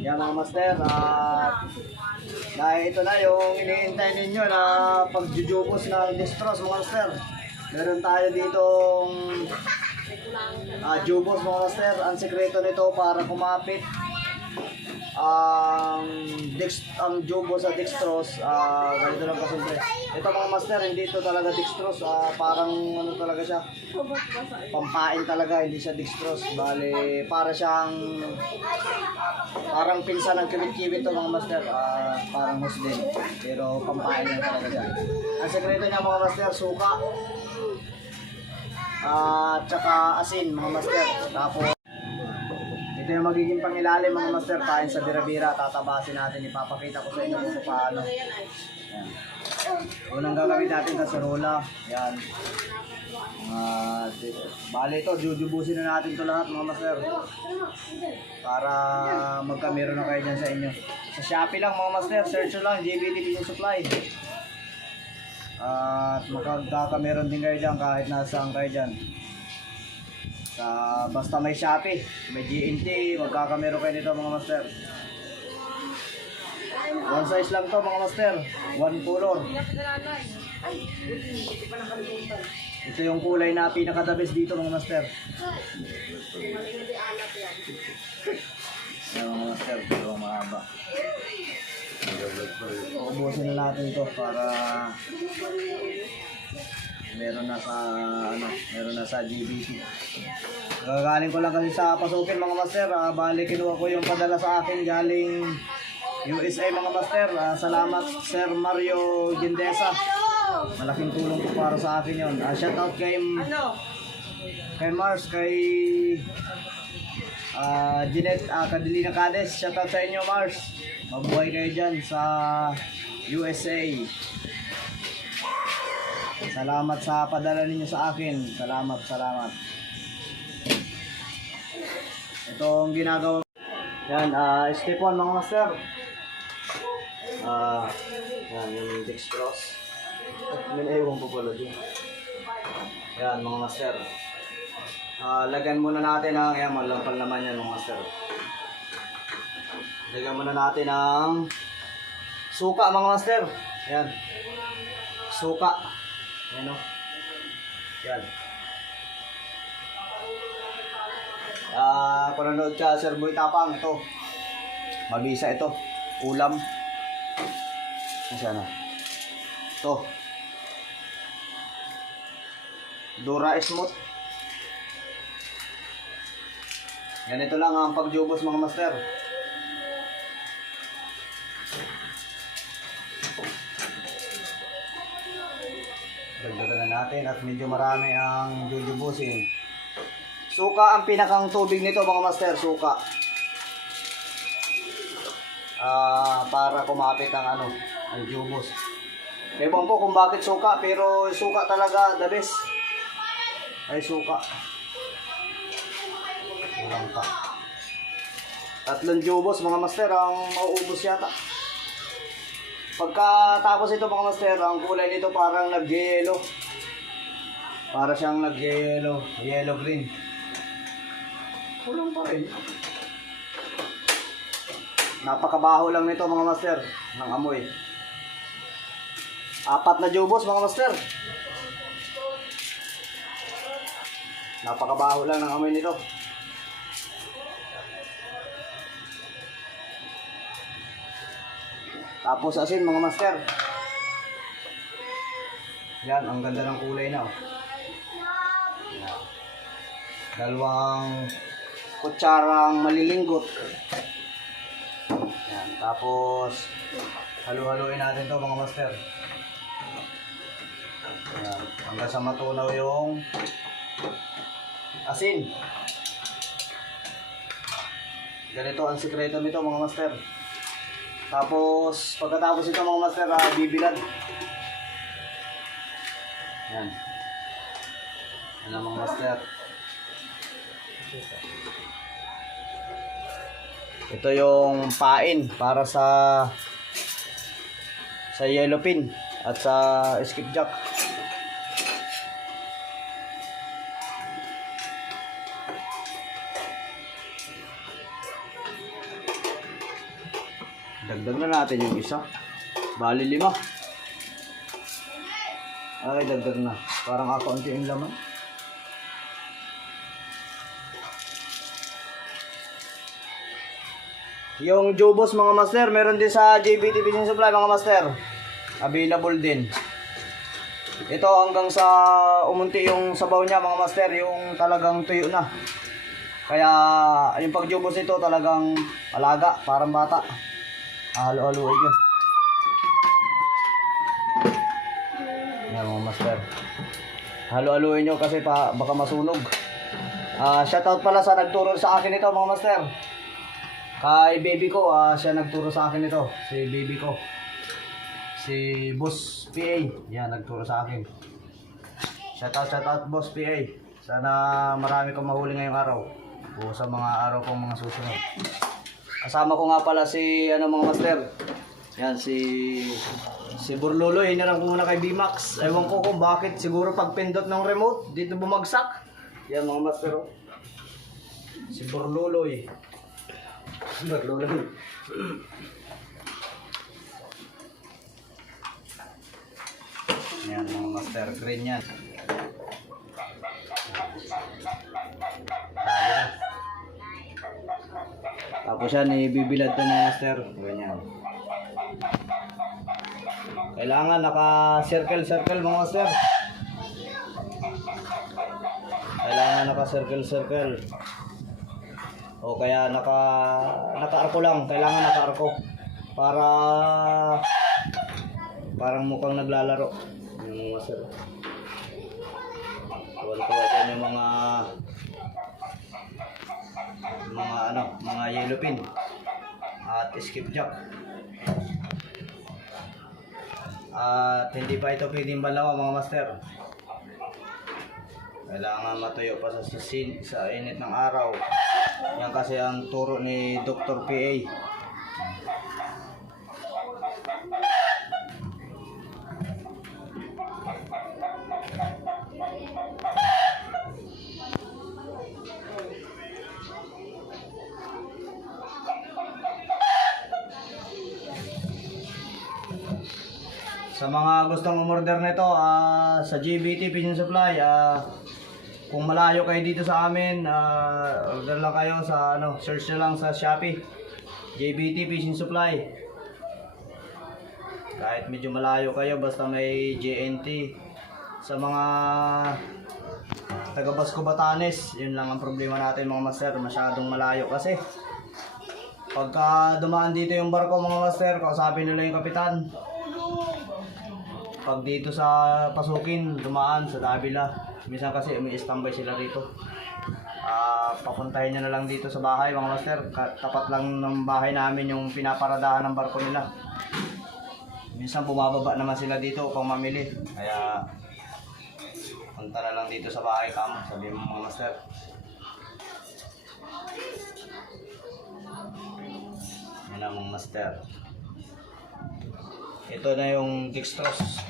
Yan mga master, at dahil ito na yung iniintay ninyo na pagjujubos ng distros mga master. Meron tayo ditong ah jubos mga master. Ang sekreto nito para kumapit ang dex ang jumbo sa dextrose ah ganito lang kasimple. Ito mga master, hindi ito talaga dextrose, ah parang ano talaga siya. Pampain talaga, hindi siya dextrose. Bale, para siyang parang pinsan ng kibit-kibit to mga master, ah parang muslim. Pero pampain lang talaga siya. Ang sekreto niya mga master, suka. At tsaka asin mga master. Tapos ito yung magiging pangilalim mga master tayo sa bira-bira. Tatabasin natin. Ipapakita ko sa inyo kung paano. Yan. Unang gagawin natin sa sarula. Yan. Uh, bali ito, jujubusin na natin to lahat mga master. Para magkamero na kayo dyan sa inyo. Sa Shopee lang mga master, search lang, JBT Vision Supply. At magkakameron din kayo dyan kahit nasaan kayo dyan. Sa, basta may Shopee, may GNT, magkakamero kayo dito mga master. One size lang to mga master, one color. Ito yung kulay na pinaka-the-best dito mga master. Yan mga master, pero mahaba. Ubusin na natin to para meron na sa ano, meron na sa GBT. Gagaling ko lang kasi sa pasukin mga master. Ah, bali kinuha ko yung padala sa akin galing USA mga master. Ah, salamat Sir Mario Gendesa. Malaking tulong po para sa akin yon. Ah, shout out kay kay Mars, kay ah Jeanette ah, Cadilina Cades. Shout out sa inyo Mars. Mabuhay kayo dyan sa USA. Salamat sa padala ninyo sa akin. Salamat, salamat. Ito ang ginagawa. Yan, ah step 1 mga master. Ah, yan yung dextrose. May ewan po pala dun. Yan mga master. Ah, lagyan muna natin ang, yan, malampal naman yan mga master. Lagyan muna natin ang suka mga master. Yan. Suka. Yan o. Yan. Ah, kung nanood ka, Sir Boy Tapang, ito. Mabisa ito. Ulam. Nasaan na? Ito. Dura Smooth. Ganito lang ang pagjubos mga master. Dagdagan na natin at medyo marami ang jujubusin. Suka ang pinakang tubig nito mga master, suka. Ah, para kumapit ang ano, ang jubos. Ewan po kung bakit suka, pero suka talaga the best. Ay suka. Walang pa. Tatlong jubos mga master ang mauubos yata. Pagkatapos ito mga master, ang kulay nito parang nag-yellow. Para siyang nag-yellow, yellow green. Kulang pa rin. Napakabaho lang nito mga master, ng amoy. Apat na jubos mga master. Napakabaho lang ng amoy nito. Tapos asin mga master. Yan, ang ganda ng kulay na. Oh. Dalawang kutsarang malilinggot. Yan, tapos halu-haluin natin to mga master. Yan, hanggang sa matunaw yung asin. Ganito ang sikreto nito mga master. Tapos, pagkatapos ito mga master, ah, bibilad. Yan. Yan ang mga master. Ito yung pain para sa sa yellow pin at sa skipjack. Dagdag na natin yung isa. Bali lima. Ay, dagdag na. Parang kakaunti yung laman. Yung Jobos mga master, meron din sa JBT Fishing Supply mga master. Available din. Ito hanggang sa umunti yung sabaw niya mga master, yung talagang tuyo na. Kaya yung pagjubos nito talagang alaga, parang bata. Halo-haloin nyo. Yan mga master. Halo-haloin nyo kasi pa, baka masunog. Ah, shoutout pala sa nagturo sa akin ito mga master. Kay baby ko, ah, siya nagturo sa akin ito. Si baby ko. Si Boss PA. Yan, nagturo sa akin. Shoutout, shoutout Boss PA. Sana marami kong mahuli ngayong araw. O sa mga araw kong mga susunod. Kasama ko nga pala si, ano mga master. Yan, si... Si Burluloy, hinarang ko muna kay B-Max. Ewan ko kung bakit. Siguro pag pindot ng remote, dito bumagsak. Yan mga master. oh. Si Burluloy. Burluloy. Yan mga master. Green yan. Tapos yan, ibibilad mga master. Ganyan. Kailangan naka-circle-circle mga master. Kailangan naka-circle-circle. O kaya naka naka-arko lang, kailangan naka-arko para parang mukhang naglalaro yung mga master. Tuwan-tuwa dyan yung mga mga ano, mga yellow pin at skipjack. At hindi pa ito pwedeng balawa mga master. Kailangan matuyo pa sa, sin, sa init ng araw. Yan kasi ang turo ni Dr. PA. Sa mga gustong umorder nito ah, sa GBT Fishing Supply, ah, kung malayo kayo dito sa amin, ah, order lang kayo sa ano, search na lang sa Shopee. JBT Fishing Supply. Kahit medyo malayo kayo, basta may JNT. Sa mga taga Basco Batanes, yun lang ang problema natin mga master, masyadong malayo kasi. Pagka dumaan dito yung barko mga master, kausapin nila yung kapitan. Pag dito sa pasukin, dumaan sa Davila. Minsan kasi may standby sila rito. Ah, papuntahin nyo na lang dito sa bahay mga master. Tapat lang ng bahay namin yung pinaparadahan ng barko nila. Minsan bumababa naman sila dito upang mamili. Kaya punta na lang dito sa bahay kamo, sabi mo mga master. Yan ang mga master. Ito na yung dextrose.